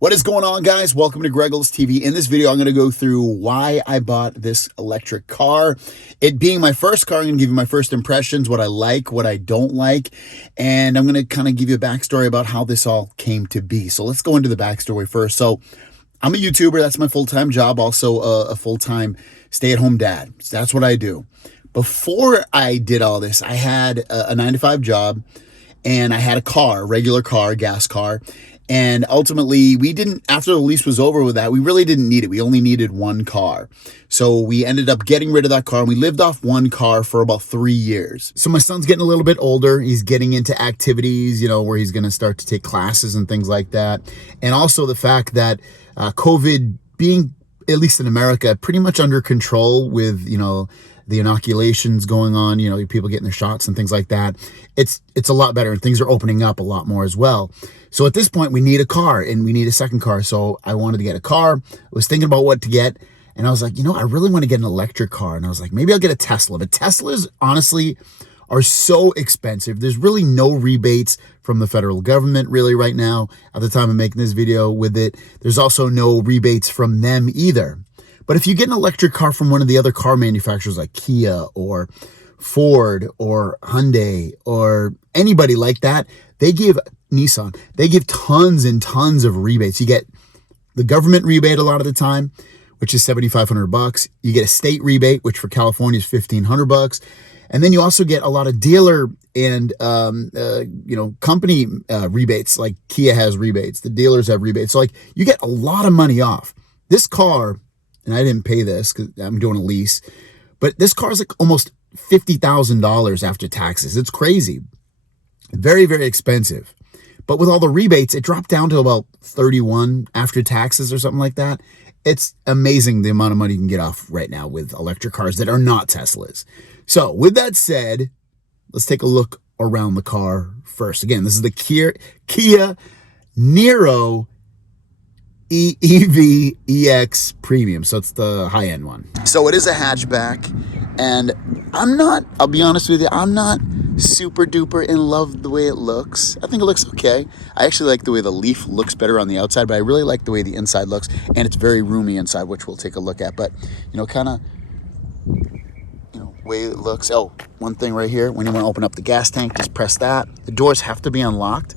What is going on, guys? Welcome to Greggles TV. In this video, I'm going to go through why I bought this electric car. It being my first car, I'm going to give you my first impressions, what I like, what I don't like, and I'm going to kind of give you a backstory about how this all came to be. So let's go into the backstory first. So I'm a YouTuber. That's my full-time job. Also a full-time stay-at-home dad. So that's what I do. Before I did all this, I had a 9-to-5 job, and I had a car, a regular car, gas car. And ultimately, after the lease was over with that, we really didn't need it. We only needed one car. So we ended up getting rid of that car, and we lived off one car for about 3 years. So my son's getting a little bit older. He's getting into activities, where he's going to start to take classes and things like that. And also the fact that COVID being, at least in America, pretty much under control with, the inoculations going on, people getting their shots and things like that. It's a lot better, and things are opening up a lot more as well. So at this point, we need a car, and we need a second car. So I wanted to get a car. I was thinking about what to get, and I was like, I really want to get an electric car. And I was like, maybe I'll get a Tesla. But Teslas, honestly, are so expensive. There's really no rebates from the federal government really right now at the time of making this video with it. There's also no rebates from them either. But if you get an electric car from one of the other car manufacturers like Kia or Ford or Hyundai or anybody like that, Nissan, they give tons and tons of rebates. You get the government rebate a lot of the time, which is $7,500. You get a state rebate, which for California is $1,500. And then you also get a lot of dealer and, company rebates, like Kia has rebates. The dealers have rebates. So like you get a lot of money off. This car, and I didn't pay this because I'm doing a lease, but this car is like almost $50,000 after taxes. It's crazy. Very, very expensive. But with all the rebates, it dropped down to about 31 after taxes or something like that. It's amazing the amount of money you can get off right now with electric cars that are not Teslas. So with that said, let's take a look around the car first. Again, this is the Kia Niro EV EX Premium. So it's the high-end one. So it is a hatchback, and I'll be honest with you, I'm not super duper in love with the way it looks. I think it looks okay. I actually like the way the Leaf looks better on the outside, but I really like the way the inside looks, and it's very roomy inside, which we'll take a look at. But, way it looks. Oh, one thing right here, when you want to open up the gas tank, just press that. The doors have to be unlocked,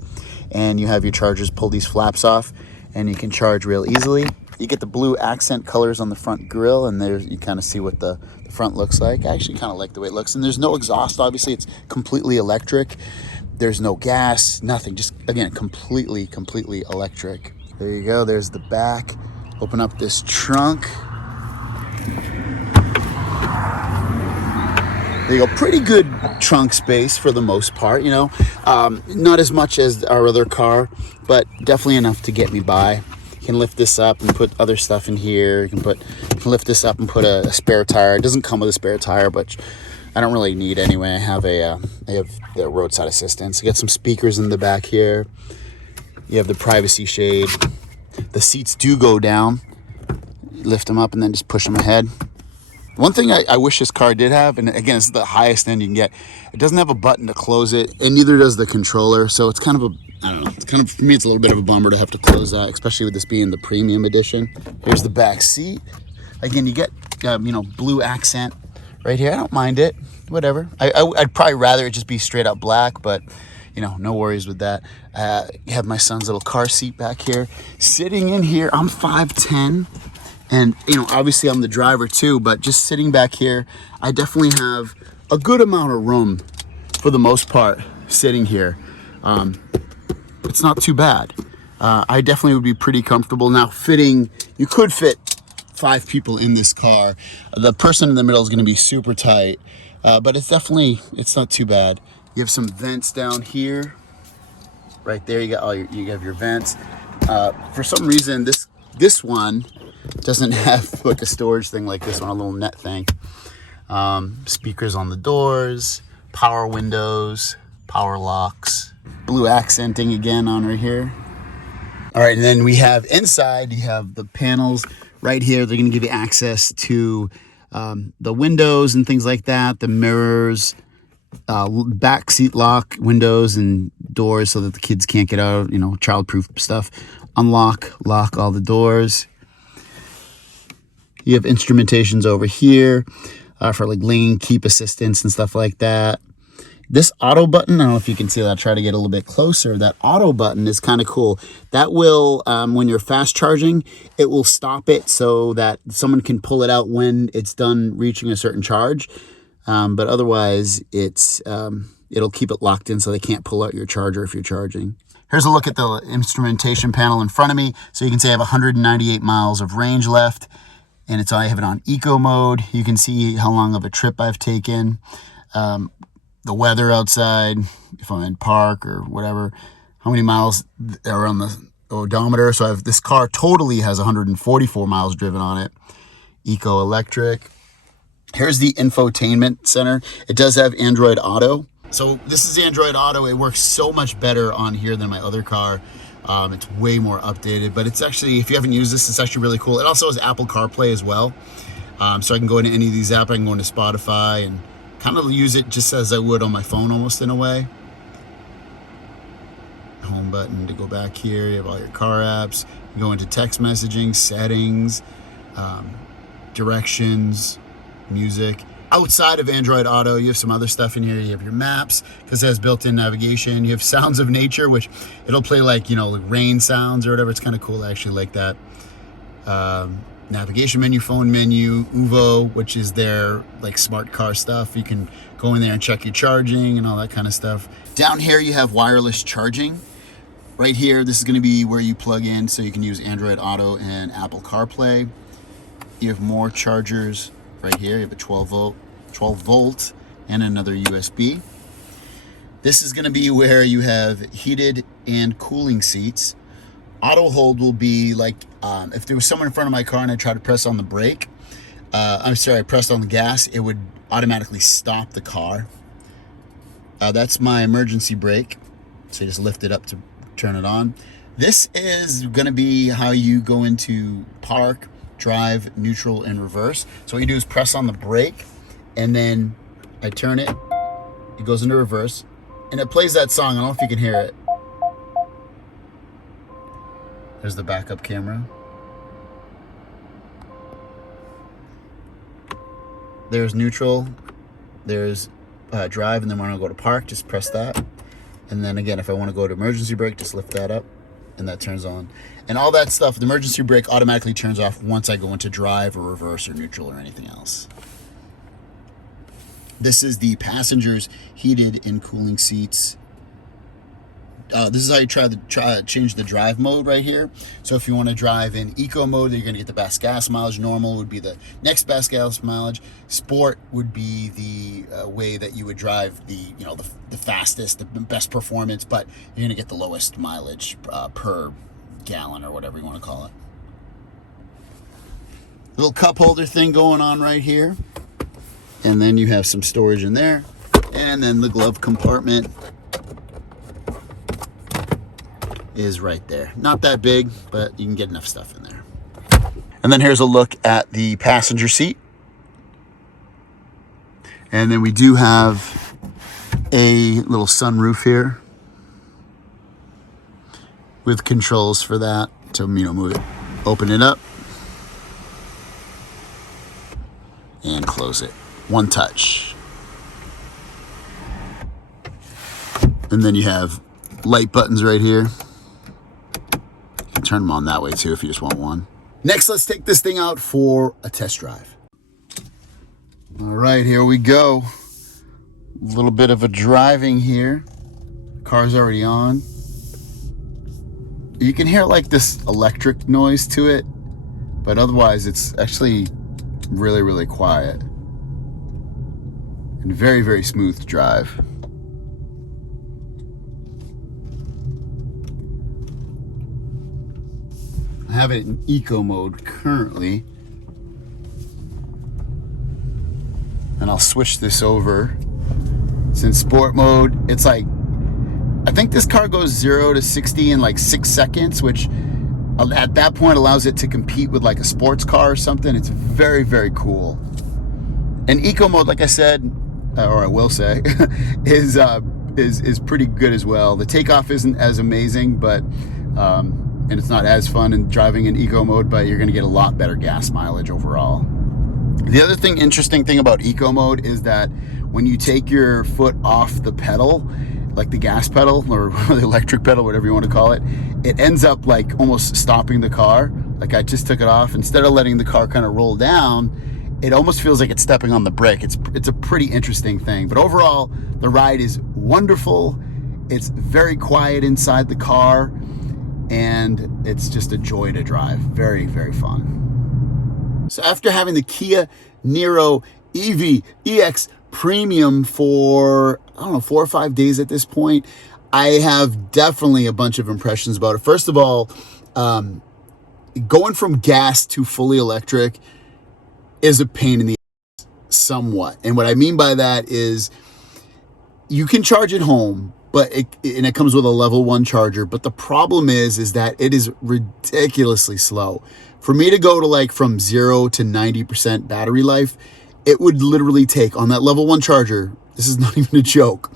and you have your chargers, pull these flaps off, and you can charge real easily. You get the blue accent colors on the front grille, and there you kind of see what the front looks like. I actually kind of like the way it looks. And there's no exhaust, obviously. It's completely electric. There's no gas, nothing. Just, again, completely electric. There you go. There's the back. Open up this trunk. There you go. Pretty good trunk space for the most part, Not as much as our other car, but definitely enough to get me by. You can lift this up and put other stuff in here. You can lift this up and put a spare tire. It doesn't come with a spare tire, but I don't really need anyway. I have the roadside assistance. You got some speakers in the back here. You have the privacy shade. The seats do go down. You lift them up and then just push them ahead. One thing I wish this car did have, and again, it's the highest end you can get, it doesn't have a button to close it, and neither does the controller. So it's kind of for me, it's a little bit of a bummer to have to close that, especially with this being the premium edition. Here's the back seat. Again, you get, blue accent right here. I don't mind it, whatever. I'd probably rather it just be straight up black, but no worries with that. You have my son's little car seat back here. Sitting in here, I'm 5'10", and, obviously I'm the driver too, but just sitting back here, I definitely have a good amount of room for the most part sitting here. It's not too bad. I definitely would be pretty comfortable. Now you could fit 5 people in this car. The person in the middle is going to be super tight, but it's not too bad. You have some vents down here. Right there, you have your vents. For some reason, this one doesn't have like a storage thing like this one, a little net thing. Speakers on the doors, power windows, power locks, blue accenting again on right here. All right, and then we have inside, you have the panels right here. They're going to give you access to the windows and things like that, the mirrors, back seat lock windows and doors so that the kids can't get out, child-proof stuff. unlock, lock all the doors. You have instrumentations over here for like lane keep assistance and stuff like that. This auto button, I don't know if you can see that. I'll try to get a little bit closer. That auto button is kind of cool. That will, when you're fast charging, it will stop it so that someone can pull it out when it's done reaching a certain charge. But otherwise, it'll keep it locked in so they can't pull out your charger if you're charging. Here's a look at the instrumentation panel in front of me. So you can see I have 198 miles of range left, and I have it on eco mode. You can see how long of a trip I've taken. The weather outside, if I'm in park or whatever, how many miles are on the odometer. So this car totally has 144 miles driven on it. Eco electric. Here's the infotainment center. It does have Android Auto. So this is Android Auto. It works so much better on here than my other car. It's way more updated, but it's actually, if you haven't used this, it's actually really cool. It also has Apple CarPlay as well. So I can go into any of these apps. I can go into Spotify and kind of use it just as I would on my phone almost in a way. Home button to go back here. You have all your car apps. You go into text messaging, settings, directions, music. Outside of Android Auto, you have some other stuff in here. You have your maps, because it has built-in navigation. You have sounds of nature, which it'll play like, like rain sounds or whatever. It's kind of cool. I actually like that. Navigation menu, phone menu, UVO, which is their like smart car stuff. You can go in there and check your charging and all that kind of stuff. Down here you have wireless charging. Right here, this is going to be where you plug in so you can use Android Auto and Apple CarPlay. You have more chargers right here. You have a 12 volt and another USB. This is going to be where you have heated and cooling seats. Auto hold will be like if there was someone in front of my car and I tried to press on the brake, I pressed on the gas, it would automatically stop the car. That's my emergency brake. So you just lift it up to turn it on. This is going to be how you go into park, drive, neutral, and reverse. So what you do is press on the brake, and then I turn it. It goes into reverse, and it plays that song. I don't know if you can hear it. There's the backup camera. There's neutral. There's drive, and then when I go to park, just press that. And then again, if I want to go to emergency brake, just lift that up, and that turns on. And all that stuff, the emergency brake automatically turns off once I go into drive or reverse or neutral or anything else. This is the passengers' heated and cooling seats. This is how you change the drive mode right here. So if you want to drive in eco mode, you're going to get the best gas mileage. Normal would be the next best gas mileage. Sport would be the way that you would drive the fastest, the best performance, but you're going to get the lowest mileage per gallon or whatever you want to call it. Little cup holder thing going on right here. And then you have some storage in there. And then the glove compartment is right there. Not that big, but you can get enough stuff in there. And then here's a look at the passenger seat. And then we do have a little sunroof here with controls for that to move it. Open it up and close it. One touch. And then you have light buttons right here. You can turn them on that way too if you just want one. Next, let's take this thing out for a test drive. All right, here we go. A little bit of a driving here. Car's already on. You can hear like this electric noise to it, but otherwise it's actually really, really quiet. And very, very smooth to drive. I have it in eco mode currently. And I'll switch this over. It's in sport mode. It's like, I think this car goes 0 to 60 in like 6 seconds, which at that point allows it to compete with like a sports car or something. It's very, very cool. And eco mode, like I said, or I will say, is pretty good as well. The takeoff isn't as amazing, but and it's not as fun in driving in eco mode, but you're gonna get a lot better gas mileage overall. The other interesting thing about eco mode is that when you take your foot off the pedal, like the gas pedal or the electric pedal, whatever you want to call it, it ends up like almost stopping the car. Like I just took it off. Instead of letting the car kind of roll down, it almost feels like it's stepping on the brake. It's a pretty interesting thing. But overall, the ride is wonderful. It's very quiet inside the car, and it's just a joy to drive. Very, very fun. So after having the Kia Niro EV EX Premium for, I don't know, 4 or 5 days at this point, I have definitely a bunch of impressions about it. First of all, going from gas to fully electric is a pain in the ass, somewhat. And what I mean by that is you can charge at home, but it comes with a level 1 charger. But the problem is that it is ridiculously slow. For me to go to like from 0 to 90% battery life, it would literally take, on that level 1 charger, this is not even a joke,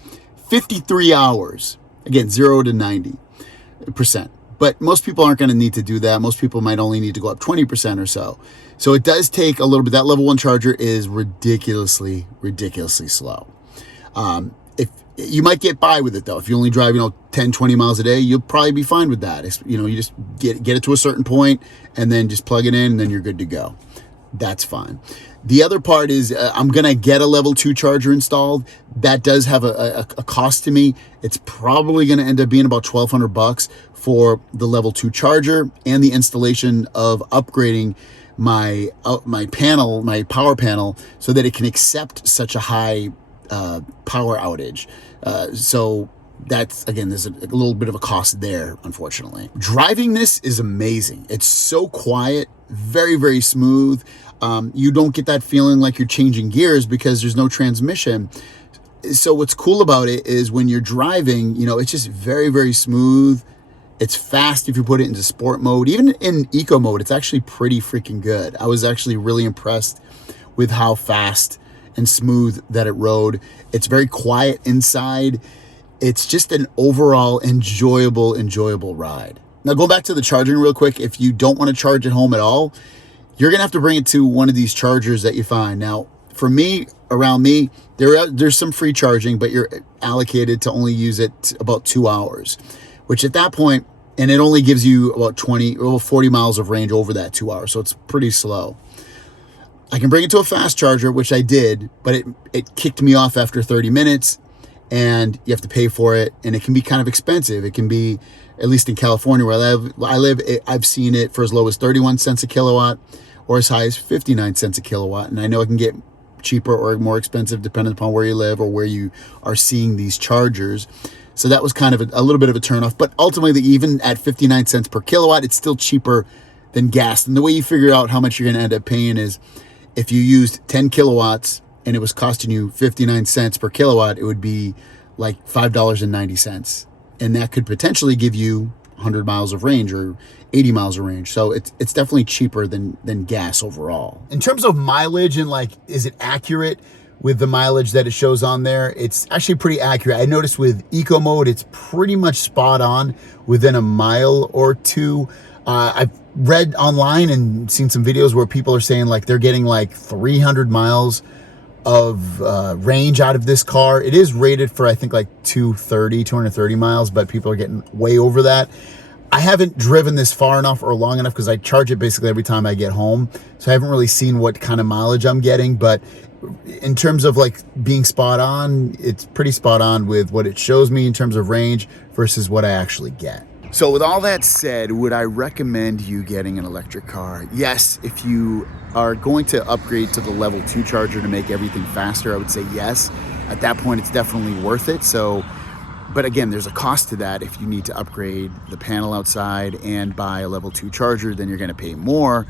53 hours. Again, 0 to 90%. But most people aren't going to need to do that. Most people might only need to go up 20% or so. So it does take a little bit. That level 1 charger is ridiculously slow. If you might get by with it though. If you only drive, 10, 20 miles a day, you'll probably be fine with that. It's, you just get it to a certain point and then just plug it in and then you're good to go. That's fine. The other part is I'm going to get a level 2 charger installed. That does have a cost to me. It's probably going to end up being about $1,200 for the level 2 charger and the installation of upgrading my panel, my power panel, so that it can accept such a high power outage. So that's, again, there's a little bit of a cost there, unfortunately. Driving this is amazing. It's so quiet, very, very smooth. You don't get that feeling like you're changing gears because there's no transmission. So what's cool about it is when you're driving, it's just very, very smooth. It's fast if you put it into sport mode. Even in eco mode, it's actually pretty freaking good. I was actually really impressed with how fast and smooth that it rode. It's very quiet inside. It's just an overall enjoyable ride. Now, go back to the charging real quick. If you don't want to charge at home at all, you're going to have to bring it to one of these chargers that you find. Now, for me, around me, there's some free charging, but you're allocated to only use it about 2 hours, which at that point, and it only gives you about 40 miles of range over that 2 hours. So it's pretty slow. I can bring it to a fast charger, which I did, but it kicked me off after 30 minutes. And you have to pay for it, and it can be kind of expensive. It can be, at least in California where I live, I've seen it for as low as 31 cents a kilowatt or as high as 59 cents a kilowatt. And I know it can get cheaper or more expensive depending upon where you live or where you are seeing these chargers. So that was kind of a little bit of a turnoff. But ultimately, even at 59 cents per kilowatt, it's still cheaper than gas. And the way you figure out how much you're going to end up paying is if you used 10 kilowatts and it was costing you 59 cents per kilowatt, it would be like $5.90. And that could potentially give you 100 miles of range or 80 miles of range. So it's definitely cheaper than gas overall. In terms of mileage and is it accurate with the mileage that it shows on there? It's actually pretty accurate. I noticed with eco mode, it's pretty much spot on within a mile or two. I've read online and seen some videos where people are saying they're getting 300 miles of range out of this car. It is rated for, I think, 230 miles, but people are getting way over that. I haven't driven this far enough or long enough because I charge it basically every time I get home. So I haven't really seen what kind of mileage I'm getting, but in terms of being spot on, it's pretty spot on with what it shows me in terms of range versus what I actually get. So with all that said, would I recommend you getting an electric car? Yes, if you are going to upgrade to the level 2 charger to make everything faster, I would say yes. At that point, it's definitely worth it. So, but again, there's a cost to that. If you need to upgrade the panel outside and buy a level 2 charger, then you're going to pay more.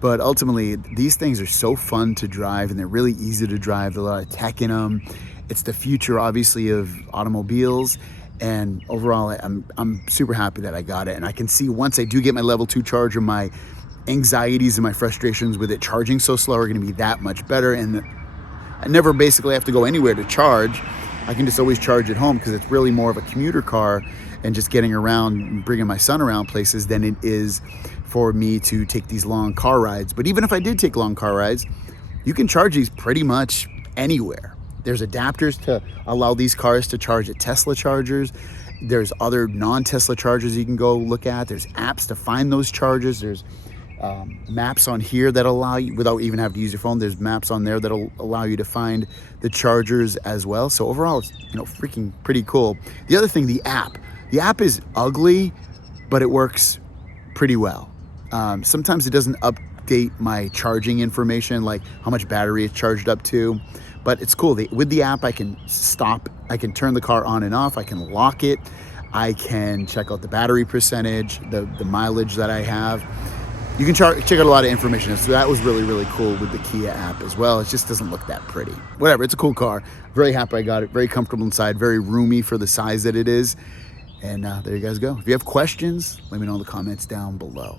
But ultimately, these things are so fun to drive and they're really easy to drive. There's a lot of tech in them. It's the future, obviously, of automobiles. And overall, I'm super happy that I got it. And I can see once I do get my level 2 charger, my anxieties and my frustrations with it charging so slow are going to be that much better. And I never basically have to go anywhere to charge. I can just always charge at home because it's really more of a commuter car and just getting around and bringing my son around places than it is for me to take these long car rides. But even if I did take long car rides, you can charge these pretty much anywhere. There's adapters to allow these cars to charge at Tesla chargers. There's other non-Tesla chargers you can go look at. There's apps to find those chargers. There's maps on here that allow you, without even having to use your phone, there's maps on there that'll allow you to find the chargers as well. So overall, it's, you know, freaking pretty cool. The other thing, the app is ugly, but it works pretty well. Sometimes it doesn't update my charging information, like how much battery it's charged up to, but it's cool. With the app, I can stop, I can turn the car on and off, I can lock it, I can check out the battery percentage, the mileage that I have. You can check out a lot of information. So that was really, really cool with the Kia app as well. It just doesn't look that pretty. Whatever, it's a cool car. Very happy I got it. Very comfortable inside, very roomy for the size that it is. And there you guys go. If you have questions, let me know in the comments down below.